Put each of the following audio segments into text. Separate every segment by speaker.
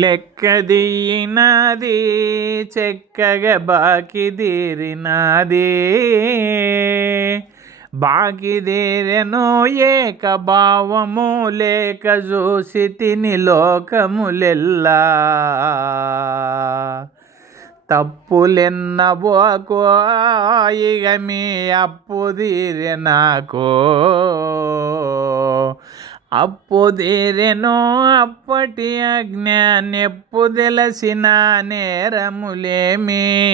Speaker 1: లెక్కదియినది చెక్కగా బాకిదీరినాది బాకిదీరెను ఏక భావము లేక చూసి తిని లోకములెల్లా తప్పులెన్నబోకో ఇక మీ అప్పు తీరె నాకో అప్పటి అజ్ఞానెప్పు తెలిసిన నేరములేమి.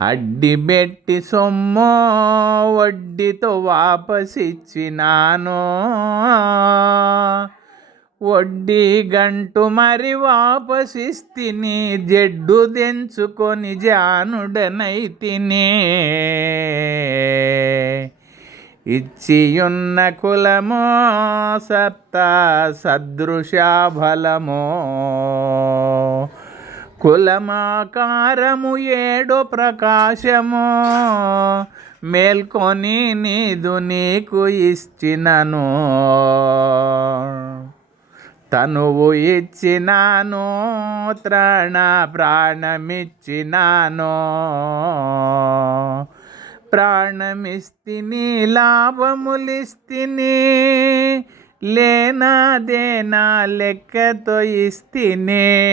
Speaker 1: అడ్డిబెట్టి సొమ్మో వడ్డీతో వాపసిచ్చినాను. వడ్డీ గంటు మరి వాపసిస్తిని జడ్డు దెంచుకొని జానుడనైతిని ఇచ్చియున్న కులమో సప్త సదృశాఫలమో కులమాకారము ఏడు ప్రకాశము. మేల్కొని నీదు నీకు ఇచ్చినను. తనువు ఇచ్చినాను త్రాణ ప్రాణమిచ్చినాను. ప్రాణమిస్తిని లాభములిస్తిని లేనాదేనా లెక్కతో ఇస్తినే.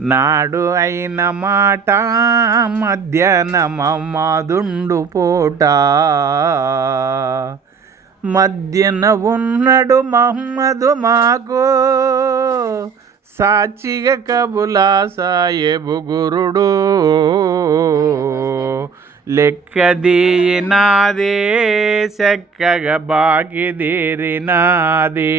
Speaker 1: నాడు అయిన మాట మధ్యాహ్నమదుండు పూట. మధ్యన ఉన్నడు మహమ్మదు మాకు. సాక్షిగా కబులా సాయేబు గురుడు. లెక్కదీనాదే చక్కగా బాకి తీరినాదే